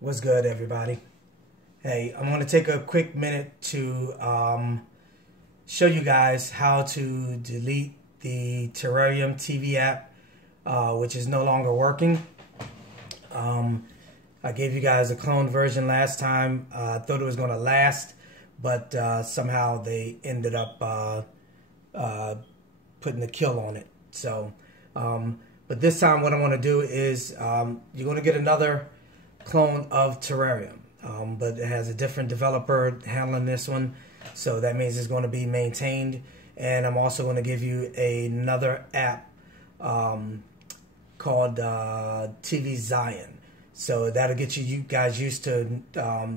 What's good, everybody? Hey, I'm going to take a quick minute to show you guys how to delete the Terrarium TV app, which is no longer working. I gave you guys a cloned version last time. I thought it was going to last, but somehow they ended up putting the kill on it. So, but this time what I want to do is you're going to get another clone of Terrarium, but it has a different developer handling this one, so that means it's going to be maintained. And I'm also going to give you another app called TV Zion, so that'll get you guys used to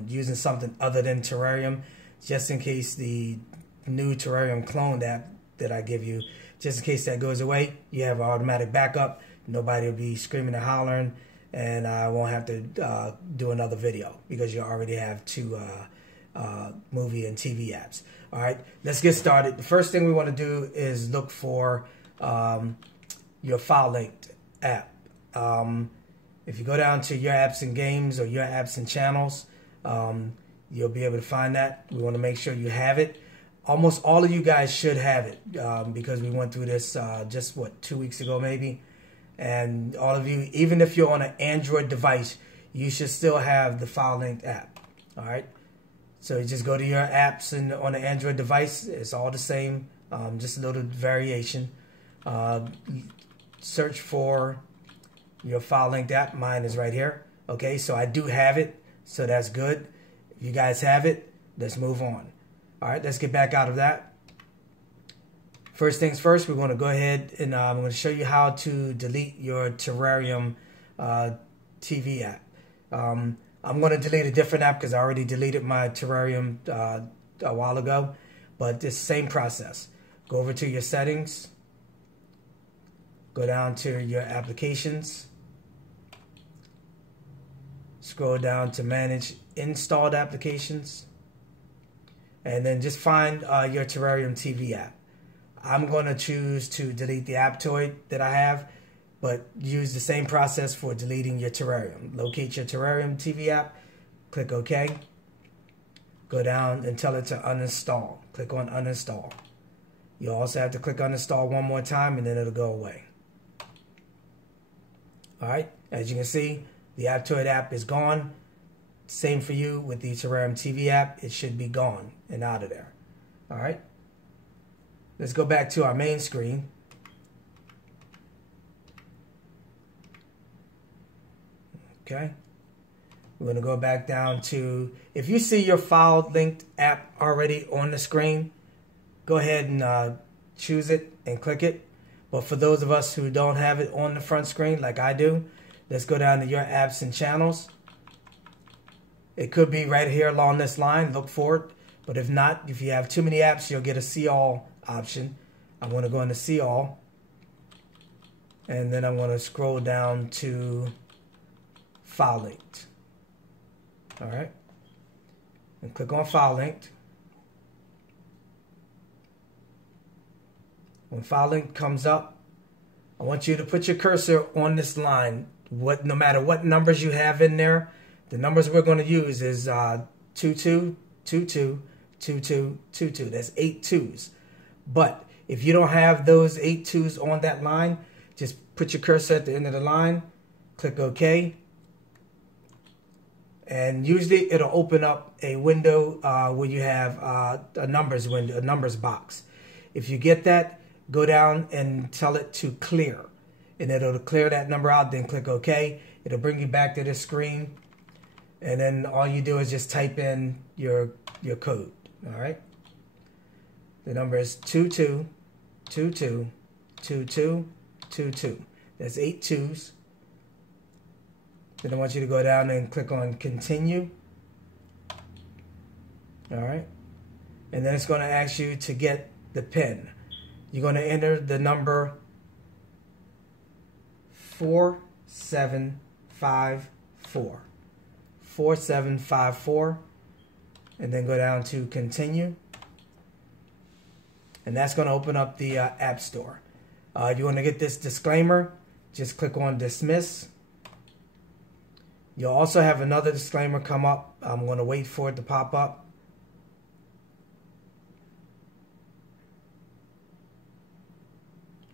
using something other than Terrarium, just in case the new Terrarium clone app that I give you, just in case that goes away, you have an automatic backup. Nobody will be screaming and hollering, and I won't have to do another video because you already have two movie and TV apps. All right, let's get started. The first thing we want to do is look for your file linked app. If you go down to your apps and games or your apps and channels, you'll be able to find that. We want to make sure you have it. Almost all of you guys should have it because we went through this just, what, 2 weeks ago maybe. And all of you, even if you're on an Android device, you should still have the file linked app. All right. So you just go to your apps and on the Android device. It's all the same, just a little variation. Search for your file linked app. Mine is right here. Okay, so I do have it, so that's good. If you guys have it, let's move on. All right, let's get back out of that. First things first, we're going to go ahead and I'm going to show you how to delete your Terrarium TV app. I'm going to delete a different app because I already deleted my Terrarium a while ago, but it's the same process. Go over to your settings, go down to your applications, scroll down to manage installed applications, and then just find your Terrarium TV app. I'm going to choose to delete the Aptoid that I have, but use the same process for deleting your Terrarium. Locate your Terrarium TV app, click OK, go down and tell it to uninstall. Click on uninstall. You'll also have to click uninstall one more time and then it'll go away. Alright, as you can see, the Aptoid app is gone. Same for you with the Terrarium TV app. It should be gone and out of there. Alright, let's go back to our main screen. Okay, we're going to go back down to, if you see your file linked app already on the screen, go ahead and choose it and click it. But for those of us who don't have it on the front screen like I do, let's go down to your apps and channels. It could be right here along this line. Look for it. But if not, if you have too many apps, you'll get a see all option. I'm going to go into see all. And then I'm going to scroll down to file linked. All right. And click on file linked. When file link comes up, I want you to put your cursor on this line. No matter what numbers you have in there, the numbers we're going to use is 22, 22, 22, 22. That's 8 twos. But if you don't have those 8 twos on that line, just put your cursor at the end of the line, click OK. And usually it'll open up a window where you have a numbers window, a numbers box. If you get that, go down and tell it to clear. And it'll clear that number out, then click OK. It'll bring you back to this screen. And then all you do is just type in your code. All right. The number is 22, 22, 22, 22. That's 8 twos. Then I want you to go down and click on continue. All right. And then it's going to ask you to get the PIN. You're going to enter the number 4754. 4754, and then go down to continue, and that's going to open up the App Store. If you want to get this disclaimer, just click on dismiss, You'll also have another disclaimer come up. I'm going to wait for it to pop up.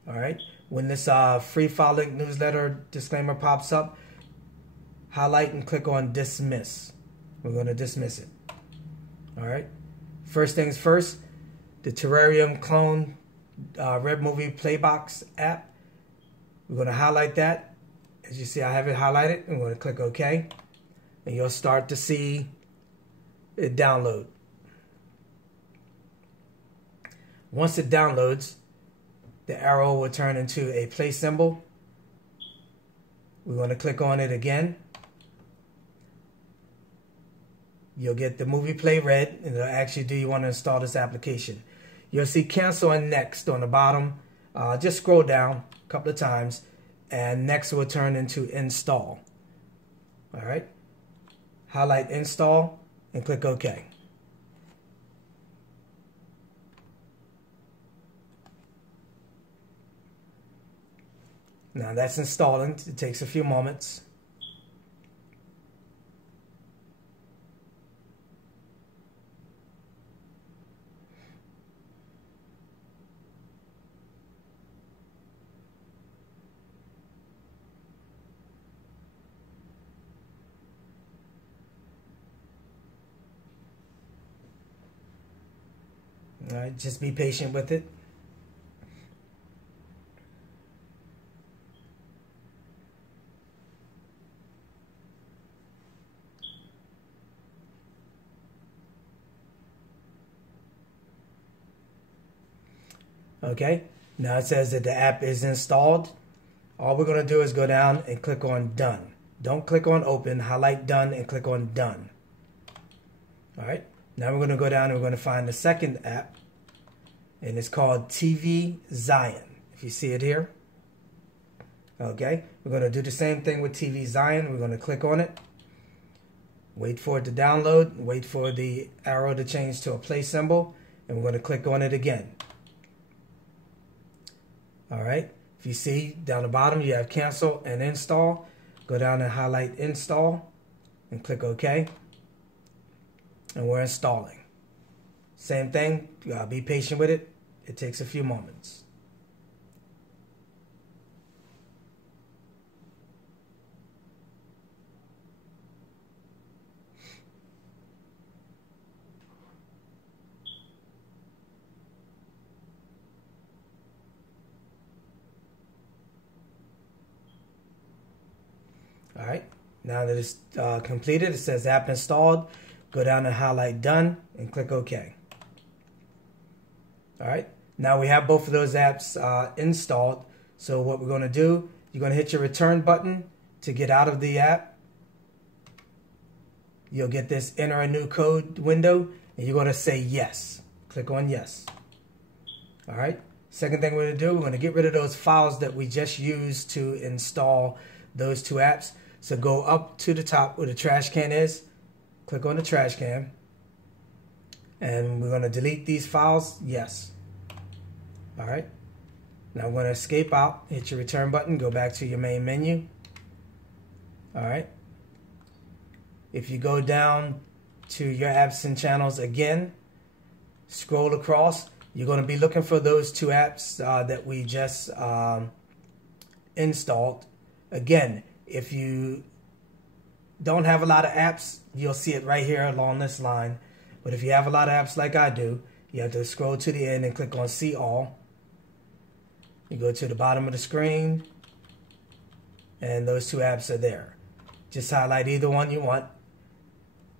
All right. When this free file link newsletter disclaimer pops up, highlight and click on dismiss. We're going to dismiss it. All right. First things first, the Terrarium clone Red Movie Playbox app. We're going to highlight that. As you see, I have it highlighted. I'm going to click OK. And you'll start to see it download. Once it downloads, the arrow will turn into a play symbol. We're going to click on it again. You'll get the movie play red, and it'll ask you, do you want to install this application? You'll see cancel and next on the bottom. Just scroll down a couple of times, and next will turn into install. All right. Highlight install and click OK. Now that's installing. It takes a few moments. All right, just be patient with it. Okay, now it says that the app is installed. All we're going to do is go down and click on done. Don't click on open, highlight done and click on done. All right, now we're going to go down and we're going to find the second app, and it's called TV Zion. If you see it here. Okay, we're going to do the same thing with TV Zion. We're going to click on it, wait for it to download, wait for the arrow to change to a play symbol, and we're going to click on it again. All right, if you see down the bottom, you have cancel and install. Go down and highlight install and click OK. And we're installing. Same thing, be patient with it. It takes a few moments. All right, now that it's completed, it says app installed. Go down and highlight done and click OK. All right, now we have both of those apps installed. So what we're going to do, you're going to hit your return button to get out of the app. You'll get this enter a new code window, and you're going to say yes. Click on yes. All right, second thing we're going to do, we're going to get rid of those files that we just used to install those two apps. So go up to the top where the trash can is, click on the trash can, and we're going to delete these files. Yes. All right. Now I'm going to escape out, hit your return button, go back to your main menu. All right. If you go down to your apps and channels again, scroll across, you're going to be looking for those two apps that we just installed. Again, if you don't have a lot of apps, you'll see it right here along this line. But if you have a lot of apps like I do, you have to scroll to the end and click on See All. You go to the bottom of the screen, and those two apps are there. Just highlight either one you want.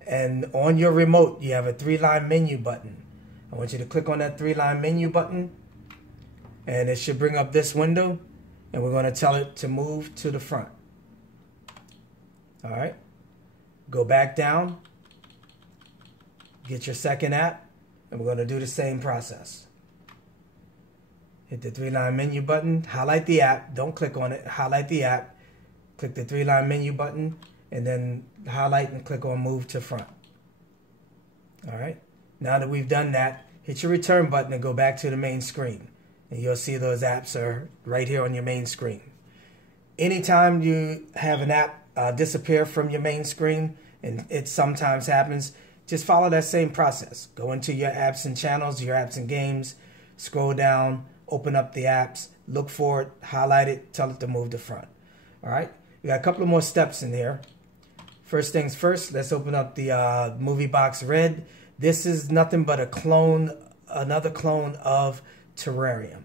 And on your remote, you have a 3-line menu button. I want you to click on that 3-line menu button, and it should bring up this window, and we're going to tell it to move to the front. All right, go back down, get your second app, and we're going to do the same process. Hit the 3-line menu button, highlight the app, don't click on it, highlight the app, click the 3-line menu button, and then highlight and click on move to front. All right, now that we've done that, hit your return button and go back to the main screen, and you'll see those apps are right here on your main screen. Anytime you have an app disappear from your main screen, and it sometimes happens, just follow that same process. Go into your apps and channels, your apps and games, scroll down, open up the apps, look for it, highlight it, tell it to move to front. All right, we got a couple of more steps in here. First things first, let's open up the Movie Box Red. This is nothing but a clone, another clone of Terrarium,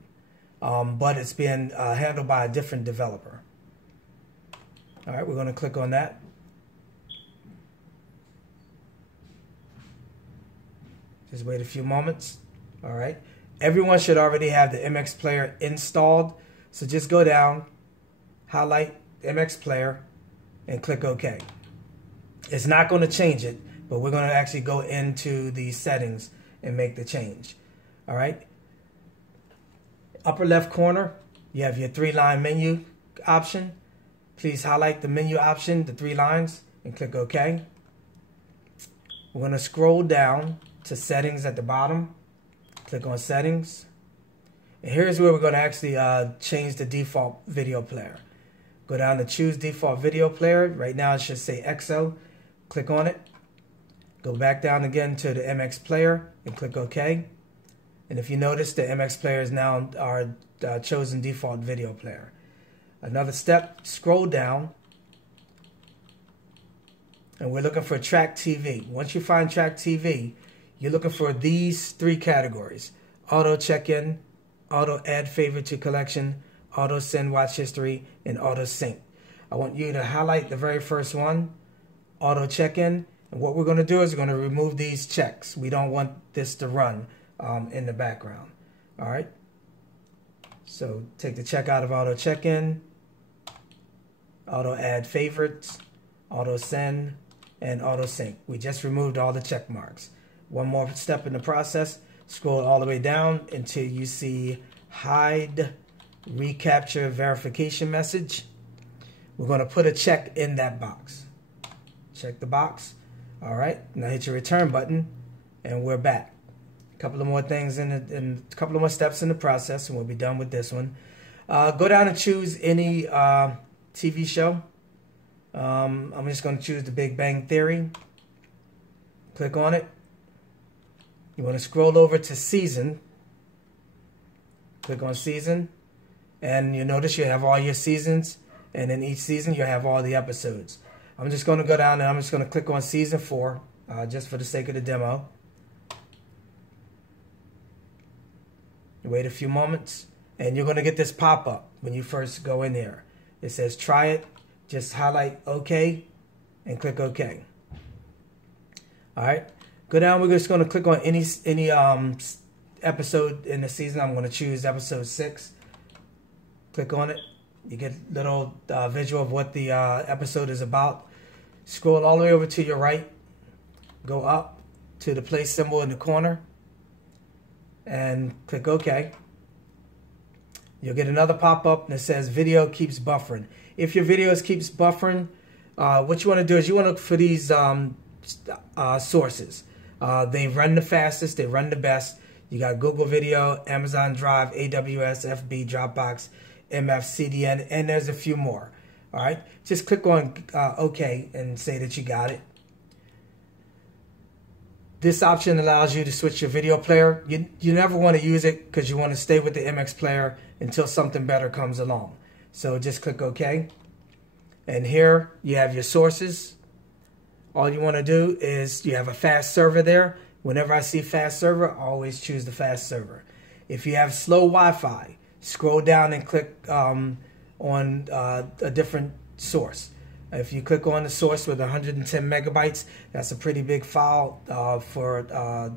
but it's being handled by a different developer. All right, we're going to click on that. Just wait a few moments. All right, everyone should already have the MX Player installed, so just go down, highlight MX Player, and click OK. It's not going to change it, but we're going to actually go into the settings and make the change. All right. Upper left corner, you have your 3-line menu option. Please highlight the menu option, the 3 lines, and click OK. We're going to scroll down to settings at the bottom. Click on settings. And here's where we're going to actually change the default video player. Go down to choose default video player. Right now it should say EXO. Click on it. Go back down again to the MX Player and click OK. And if you notice, the MX Player is now our chosen default video player. Another step, scroll down. And we're looking for Track TV. Once you find Track TV, you're looking for these 3 categories: Auto Check-In, Auto Add Favorite to Collection, Auto Send Watch History, and Auto Sync. I want you to highlight the very first one, Auto Check-In. And what we're going to do is we're going to remove these checks. We don't want this to run in the background. All right. So take the check out of Auto Check-In, Auto Add Favorites, Auto Send, and Auto Sync. We just removed all the check marks. One more step in the process. Scroll all the way down until you see Hide Recapture Verification Message. We're going to put a check in that box. Check the box. All right. Now hit your return button, and we're back. A couple of more things in a couple of more steps in the process, and we'll be done with this one. Go down and choose any TV show. I'm just going to choose The Big Bang Theory. Click on it. You want to scroll over to season. Click on season. And you notice you have all your seasons. And in each season, you have all the episodes. I'm just going to go down and I'm just going to click on season 4, just for the sake of the demo. Wait a few moments. And you're going to get this pop-up when you first go in here. It says try it. Just highlight OK and click OK. All right. Go down. We're just going to click on any episode in the season. I'm going to choose episode 6. Click on it. You get a little visual of what the episode is about. Scroll all the way over to your right. Go up to the play symbol in the corner. And click OK. You'll get another pop-up that says video keeps buffering. If your videos keeps buffering, what you want to do is you want to look for these sources. They run the fastest, they run the best. You got Google Video, Amazon Drive, AWS, FB, Dropbox, MF, CDN, and there's a few more. All right, just click on OK and say that you got it. This option allows you to switch your video player. You never want to use it because you want to stay with the MX Player until something better comes along. So just click OK. And here you have your sources. All you want to do is you have a fast server there. Whenever I see fast server, I always choose the fast server. If you have slow Wi-Fi, scroll down and click on a different source. If you click on the source with 110 megabytes, that's a pretty big file for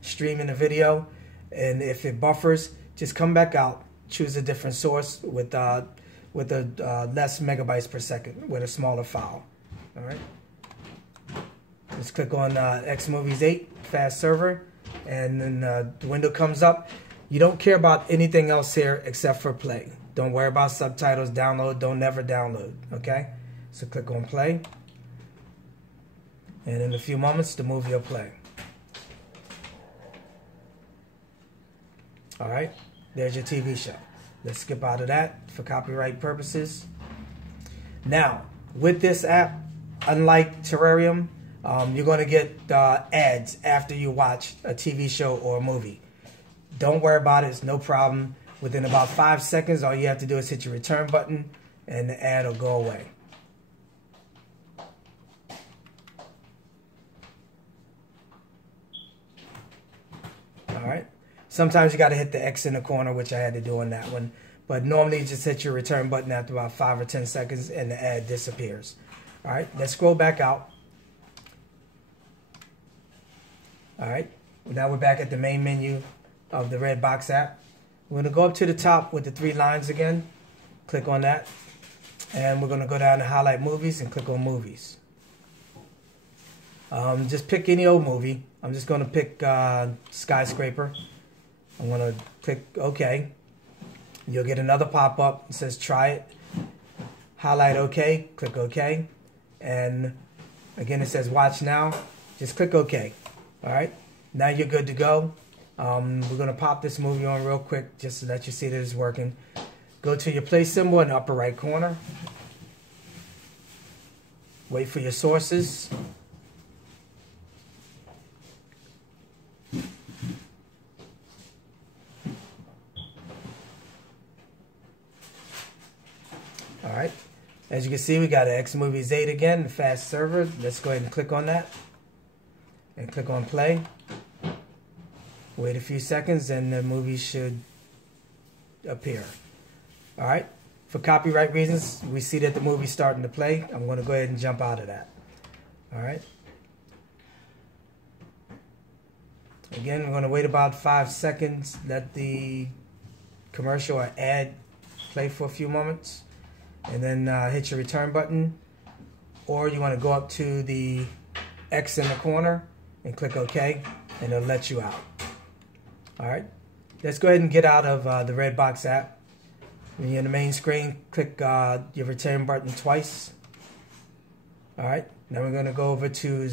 streaming a video. And if it buffers, just come back out, choose a different source with a less megabytes per second, with a smaller file. All right. Just click on Xmovies 8 fast server, and then the window comes up. You don't care about anything else here except for play. Don't worry about subtitles, download, don't never download, okay? So click on play, and in a few moments the movie will play. All right, there's your TV show. Let's skip out of that for copyright purposes. Now, With this app, unlike Terrarium, you're going to get ads after you watch a TV show or a movie. Don't worry about it. It's no problem. Within about 5 seconds, all you have to do is hit your return button and the ad will go away. Alright. Sometimes you got to hit the X in the corner, which I had to do on that one. But normally you just hit your return button after about 5 or 10 seconds and the ad disappears. Alright, let's scroll back out. Alright, now we're back at the main menu of the Redbox app. We're going to go up to the top with the 3 lines again. Click on that. And we're going to go down to highlight movies and click on movies. Just pick any old movie. I'm just going to pick Skyscraper. I'm going to click OK. You'll get another pop-up. It says try it. Highlight OK. Click OK. And again, it says watch now. Just click OK. All right. Now you're good to go. We're going to pop this movie on real quick just to let you see that it's working. Go to your play symbol in the upper right corner. Wait for your sources. All right. As you can see, we got an X Movies 8 again, the fast server. Let's go ahead and click on that. And click on play. Wait a few seconds and the movie should appear. All right. For copyright reasons, we see that the movie's starting to play. I'm going to go ahead and jump out of that. All right. Again, we're going to wait about 5 seconds. Let the commercial or ad play for a few moments. And then hit your return button. Or you want to go up to the X in the corner and click OK. And it'll let you out. Alright. Let's go ahead and get out of the Redbox app. When you're in the main screen, click your return button twice. Alright. Now we're going to go over to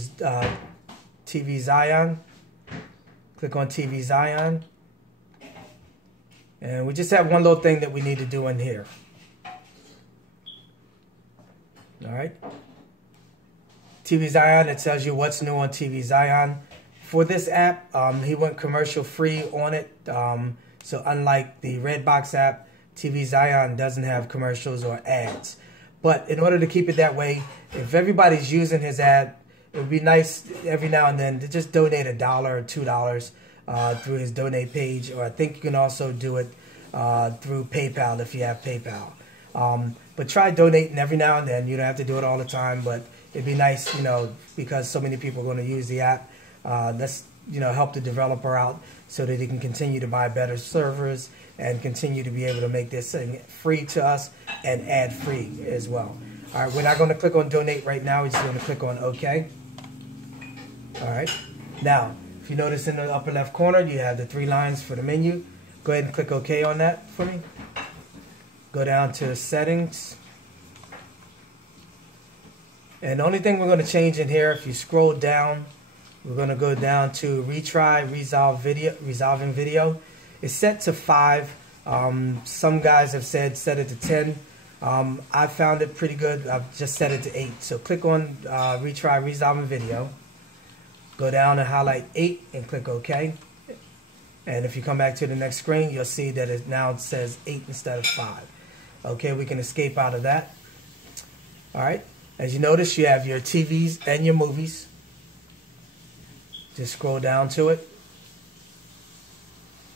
TV Zion. Click on TV Zion. And we just have one little thing that we need to do in here. Alright. TV Zion, it tells you what's new on TV Zion. For this app, he went commercial free on it. So unlike the Redbox app, TV Zion doesn't have commercials or ads. But in order to keep it that way, if everybody's using his app, it would be nice every now and then to just donate $1 or $2 through his donate page. Or I think you can also do it through PayPal if you have PayPal. But try donating every now and then. You don't have to do it all the time, but it'd be nice, you know, because so many people are going to use the app. Let's, you know, help the developer out so that he can continue to buy better servers and continue to be able to make this thing free to us and ad free as well. All right, we're not going to click on donate right now. We're just going to click on OK. All right. Now, if you notice in the upper left corner, you have the 3 lines for the menu. Go ahead and click OK on that for me. Go down to settings. And the only thing we're going to change in here, if you scroll down, we're going to go down to resolving video. It's set to 5. Some guys have said set it to 10. I found it pretty good. I've just set it to 8. So click on resolving video. Go down and highlight 8 and click OK. And if you come back to the next screen, you'll see that it now says 8 instead of 5. Okay, we can escape out of that. All right. As you notice, you have your TVs and your movies. Just scroll down to it.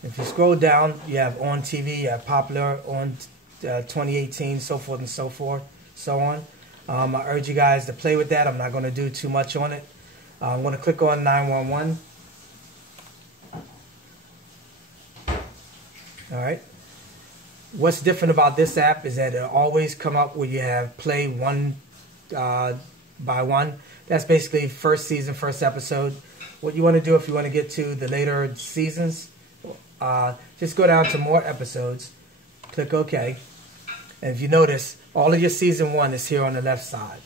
If you scroll down, you have on TV, you have popular, on 2018, so forth and so on. I urge you guys to play with that. I'm not going to do too much on it. I'm going to click on 911. All right. What's different about this app is that it always come up where you have play one by one. That's basically first season, first episode. What you want to do if you want to get to the later seasons, just go down to more episodes, click OK. And if you notice, all of your season 1 is here on the left side.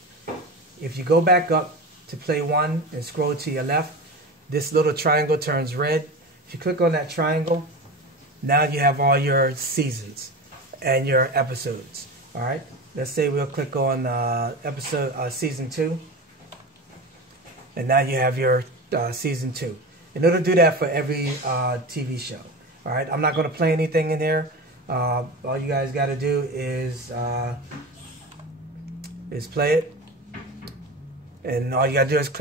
If you go back up to play 1 and scroll to your left, this little triangle turns red. If you click on that triangle, now you have all your seasons and your episodes. All right. let's say we'll click on season 2, and now you have your season 2, and it'll do that for every TV show. All right, I'm not going to play anything in there. All you guys got to do is play it, and all you got to do is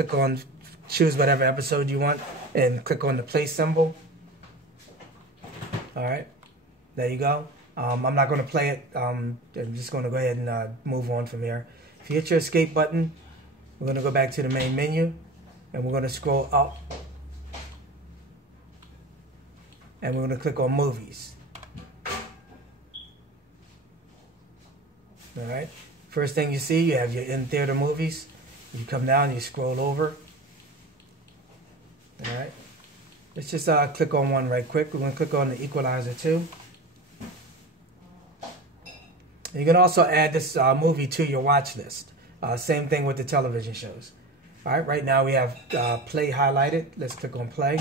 choose whatever episode you want, and click on the play symbol. All right, there you go. I'm not going to play it. I'm just going to go ahead and move on from here. If you hit your escape button, we're going to go back to the main menu, and we're going to scroll up, and we're going to click on movies. All right. First thing you see, you have your in-theater movies. You come down and you scroll over. All right. Let's just click on one right quick. We're going to click on the Equalizer 2. And you can also add this movie to your watch list. Same thing with the television shows. All right, right now we have play highlighted. Let's click on play.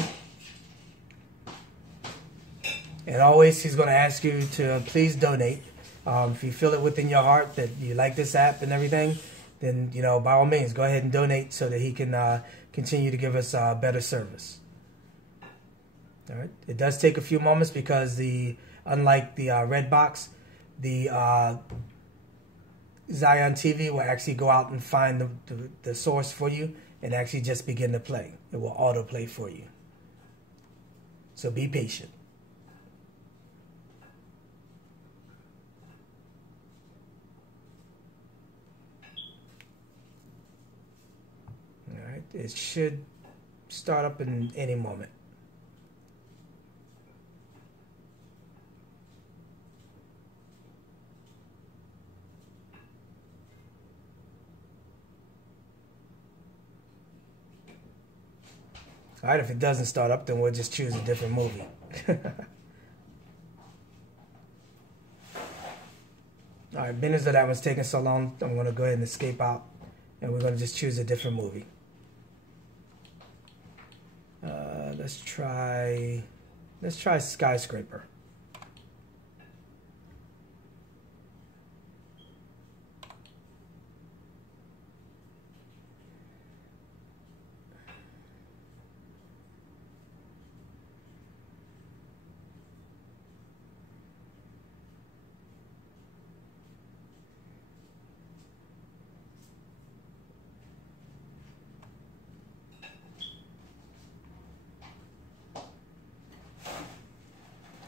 And always he's going to ask you to please donate. If you feel it within your heart that you like this app and everything, then, you know, by all means, go ahead and donate so that he can continue to give us better service. All right. It does take a few moments because unlike the red box, the Zion TV will actually go out and find the source for you and actually just begin to play. It will autoplay for you. So be patient. All right. It should start up in any moment. All right, if it doesn't start up, then we'll just choose a different movie. All right, being as though that one's taking so long, I'm going to go ahead and escape out, and we're going to just choose a different movie. Let's try Skyscraper.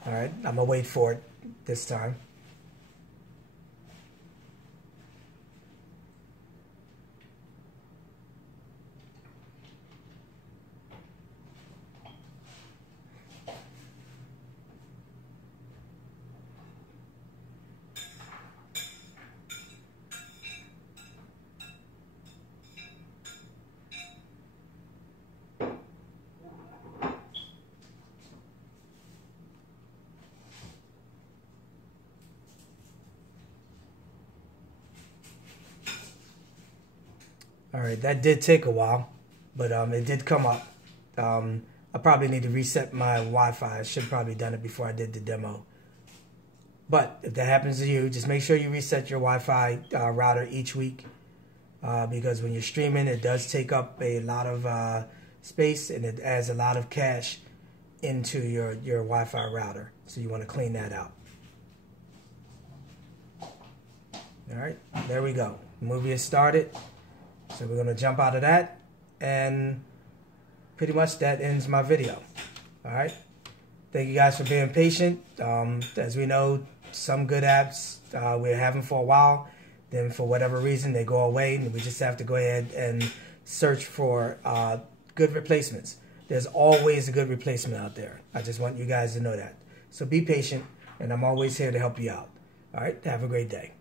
All right, I'm gonna wait for it this time. All right, that did take a while, but it did come up. I probably need to reset my Wi-Fi. I should have probably done it before I did the demo. But if that happens to you, just make sure you reset your Wi-Fi router each week because when you're streaming, it does take up a lot of space and it adds a lot of cache into your Wi-Fi router. So you want to clean that out. All right, there we go. The movie has started. So we're going to jump out of that, and pretty much that ends my video. All right. Thank you guys for being patient. As we know, some good apps we're having for a while, then for whatever reason they go away, and we just have to go ahead and search for good replacements. There's always a good replacement out there. I just want you guys to know that. So be patient, and I'm always here to help you out. All right. Have a great day.